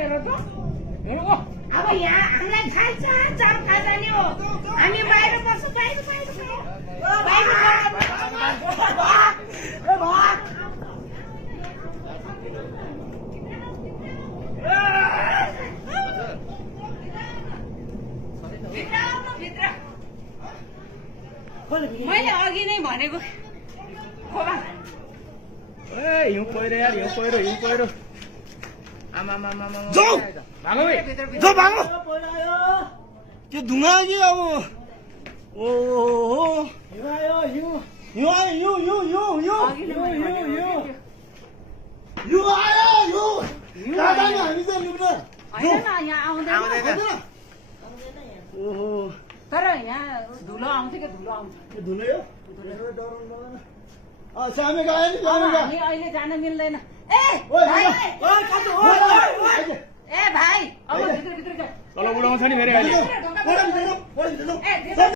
हेर त अब यहाँ हामीलाई थाहा छ चाप खा जाने हो हामी बाहिर बस्छौँ बाहिर मैले अघि नै भनेको हिउँ पहिरो यार हिउँ पहिरो आमा भागो त्यो धुवा कि अब ओहो यो आयो हामी चाहिँ लुक्न होइन यहाँ आउँदैन ओहो तर यहाँ धुलो आउँछ कि धुलो आउँछ धुलो यो सामे गयो नि हामी अहिले जान मिल्दैन ए भाइ अब भित्र तल उडाउँछ नि फेरि अहिले